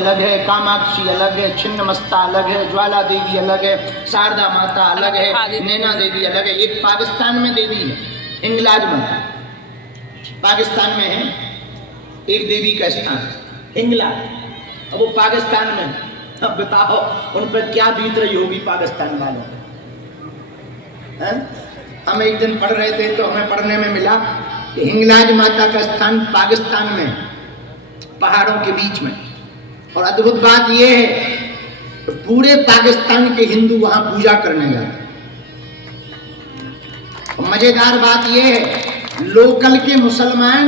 अलग है, कामाक्षी अलग है, छिन्नमस्ता अलग है, ज्वाला देवी अलग है, शारदा माता अलग है, नैना देवी अलग है। एक पाकिस्तान में देवी है हिंगलाज माता, पाकिस्तान में है एक देवी का स्थान हिंगलाज। अब वो पाकिस्तान में, अब बताओ उन पर क्या बीत रही होगी पाकिस्तान वालों पर। हम एक दिन पढ़ रहे थे तो हमें पढ़ने में मिला कि हिंगलाज माता का स्थान पाकिस्तान में, पहाड़ों के बीच में। और अद्भुत बात यह है तो पूरे पाकिस्तान के हिंदू वहां पूजा करने जाते हैं। मजेदार बात यह है लोकल के मुसलमान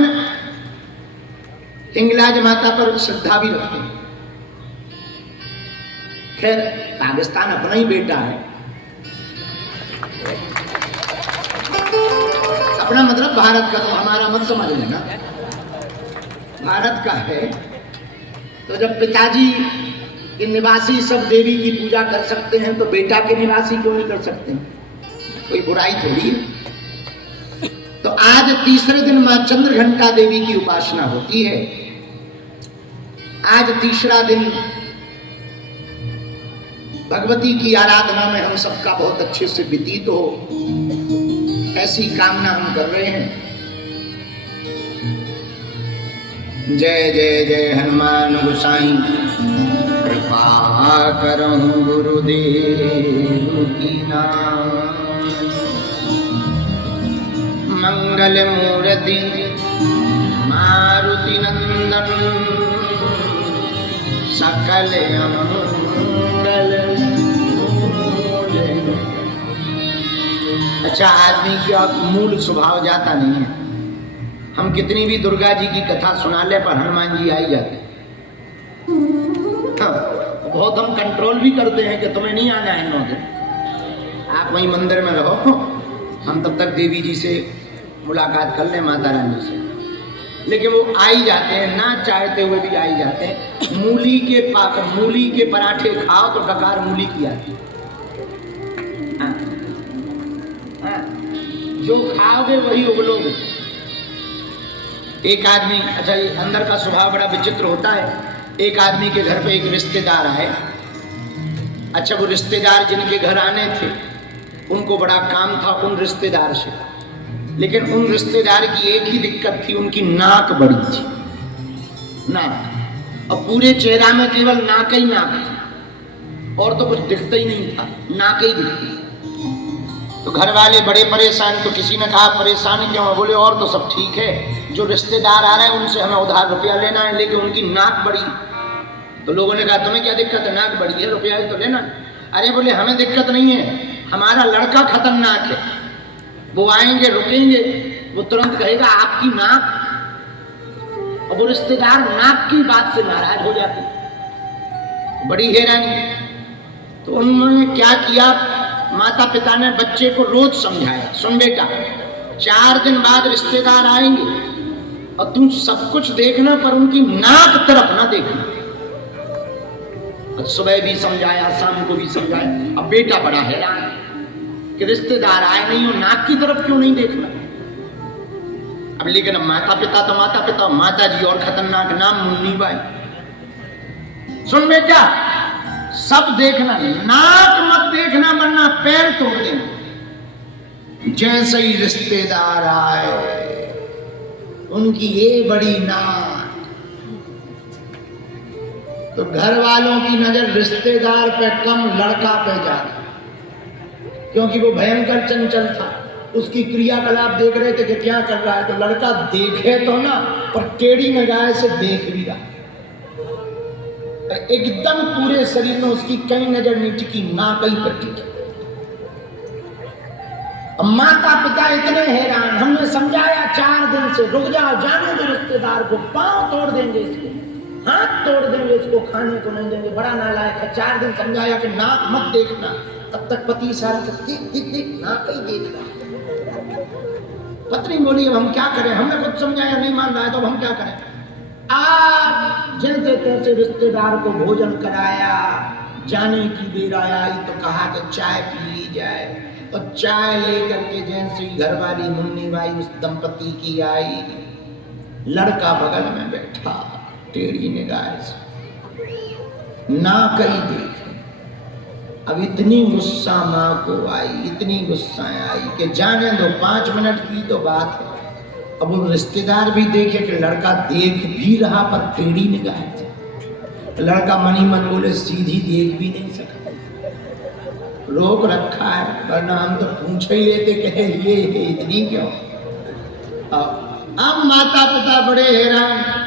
हिंगलाज माता पर श्रद्धा भी रखते हैं। खैर पाकिस्तान अपना ही बेटा है, अपना मतलब भारत का, तो हमारा मत समझ लेना, भारत का है। तो जब पिताजी के निवासी सब देवी की पूजा कर सकते हैं तो बेटा के निवासी क्यों नहीं कर सकते? कोई बुराई थोड़ी है। तो आज तीसरे दिन मां चंद्रघंटा देवी की उपासना होती है। आज तीसरा दिन भगवती की आराधना में हम सबका बहुत अच्छे से व्यतीत हो, ऐसी कामना हम कर रहे हैं। जय जय जय हनुमान गोसाई, कृपा करहु गुरुदेव की नाम। मंगल मूर्ति मारुति नंदन, सकल मंगल। अच्छा, आदमी का मूल स्वभाव जाता नहीं है। हम कितनी भी दुर्गा जी की कथा सुना ले पर हनुमान जी आ ही जाते। हाँ, बहुत हम कंट्रोल भी करते हैं कि तुम्हें नहीं आना है 9 दिन, आप वहीं मंदिर में रहो, हम तब तक देवी जी से मुलाकात कर लें, माता रानी से। लेकिन वो आ ही जाते हैं, ना चाहते हुए भी आ ही जाते हैं। मूली के पराठे खाओ तो डकार मूली की आती। जो खाओगे वही उगलोगे। एक आदमी, अच्छा ये अंदर का स्वभाव बड़ा विचित्र होता है। एक आदमी के घर पे एक रिश्तेदार आए। अच्छा, वो रिश्तेदार जिनके घर आने थे उनको बड़ा काम था उन रिश्तेदार से, लेकिन उन रिश्तेदार की एक ही दिक्कत थी, उनकी नाक बड़ी थी, नाक। और पूरे चेहरा में केवल नाक ही नाक थी, और तो कुछ दिखता ही नहीं था, नाक ही दिखती। तो घर वाले बड़े परेशान। तो किसी ने कहा परेशान क्यों? बोले और तो सब ठीक है, जो रिश्तेदार आ रहे हैं उनसे हमें उधार रुपया लेना है, लेकिन उनकी नाक बड़ी। तो लोगों ने कहा तुम्हें क्या दिक्कत है, नाक बड़ी है, रुपया तो लेना। अरे बोले हमें दिक्कत नहीं है, हमारा लड़का खतरनाक है, वो आएंगे रुकेंगे, वो तुरंत कहेगा आपकी नाक, और वो रिश्तेदार नाक की बात से नाराज हो जाते। बड़ी हैरानी। तो उन्होंने क्या किया, माता पिता ने बच्चे को रोज समझाया, सुन बेटा 4 दिन बाद रिश्तेदार आएंगे और तुम सब कुछ देखना पर उनकी नाक तरफ ना देखना। सुबह भी समझाया, शाम को भी समझाया। अब बेटा बड़ा हैरान कि रिश्तेदार आए नहीं हो, नाक की तरफ क्यों नहीं देखना। अब लेकिन माता पिता तो माता पिता, माता जी और खतरनाक, नाम मुन्नी बाई। सुन बेटा सब देखना, नाक मत देखना वरना पैर तोड़ देना। जैसे ही रिश्तेदार आए उनकी ये बड़ी नाक, तो घर वालों की नजर रिश्तेदार पे कम लड़का पे ज्यादा, क्योंकि वो भयंकर चंचल था। उसकी क्रियाकलाप देख रहे थे कि क्या कर रहा है। तो लड़का देखे तो ना, पर टेढ़ी निगाह से देख भी रहा, एकदम पूरे शरीर में उसकी कहीं नजर नहीं टिकी, ना कहीं पर टिकी। माता पिता इतने हैरान, हमने समझाया 4 दिन से, रुक जाओ, जाने दो रिश्तेदार को, पांव तोड़ देंगे इसको, हाथ तोड़ देंगे इसको, खाने को नहीं देंगे, बड़ा नालायक है। 4 दिन समझाया कि नाक मत देखना। तब तक पति इशारा करते देख नाक ही देखना। पत्नी बोली अब हम क्या करें, हमने कुछ समझाया नहीं मान रहा है, तो अब हम क्या करें। आज जैसे तैसे रिश्तेदार को भोजन कराया, जाने की देर आई तो कहा कि चाय पी ली जाए। और चाय लेकर के जैसे ही घरवाली मुन्नी बाई उस दंपति की आई, लड़का बगल में बैठा टेढ़ी निगाह से। ना कई देख। अब इतनी गुस्सा माँ को आई, इतनी गुस्सा आई कि जाने दो 5 मिनट की तो बात है। अब वो रिश्तेदार भी देखे कि लड़का देख भी रहा पर टेढ़ी निगाह थी। लड़का मनी मन बोले सीधी देख भी नहीं सकता, रोक रखा है, वरना हम तो पूछ ही लेते कि ये इतनी क्यों। अब माता पिता बड़े हैरान।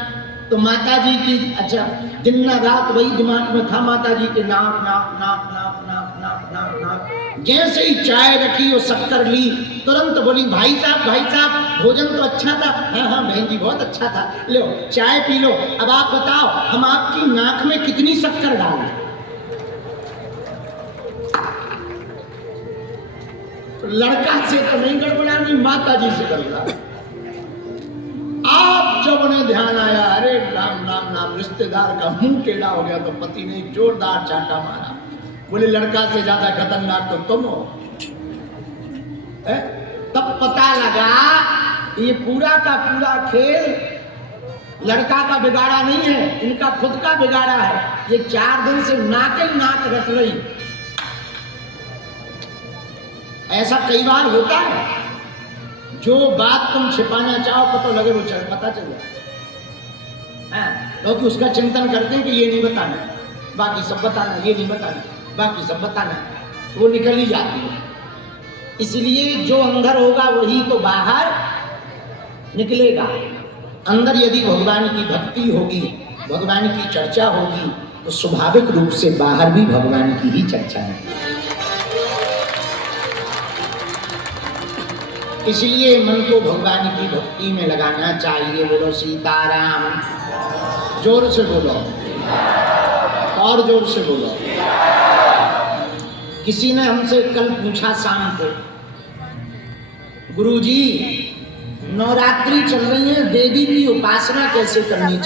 तो माता जी की अच्छा दिन रात वही दिमाग में था माता जी के, नाक नाक नाक नाक नाक नाक नाक नाक। जैसे ही चाय रखी और शक्कर ली तुरंत बोली भाई साहब भोजन तो अच्छा था। हाँ हाँ बहन जी बहुत अच्छा था, लो चाय पी लो। अब आप बताओ हम आपकी नाक में कितनी शक्कर डालें। तो लड़का से तो नहीं गड़बड़ानी, माता जी से गड़बड़ा। आप जब उन्हें ध्यान आया, अरे राम राम राम, रिश्तेदार का मुंह टेढ़ा हो गया तो पति ने जोरदार चाटा मारा। बोले लड़का से ज्यादा खतरनाक तो तुम हो। तब पता लगा ये पूरा का पूरा खेल लड़का का बिगाड़ा नहीं है, इनका खुद का बिगाड़ा है। ये 4 दिन से नाक ही नाक रट रही। ऐसा कई बार होता है, जो बात तुम छिपाना चाहो पता लगे वो पता चल जाए। क्योंकि उसका चिंतन करते हैं कि ये नहीं बताना, बाकी सब बताना, ये नहीं बताना, बाकी सब बताना, वो निकल ही जाती है। इसलिए जो अंदर होगा वही तो बाहर निकलेगा। अंदर यदि भगवान की भक्ति होगी, भगवान की चर्चा होगी, तो स्वाभाविक रूप से बाहर भी भगवान की ही चर्चा है। इसलिए मन को भगवान की भक्ति में लगाना चाहिए। बोलो सीताराम, जोर से बोलो, और जोर से बोलो। किसी ने हमसे कल पूछा शाम को, गुरुजी नवरात्रि चल रही है, देवी की उपासना कैसे करनी चाहिए?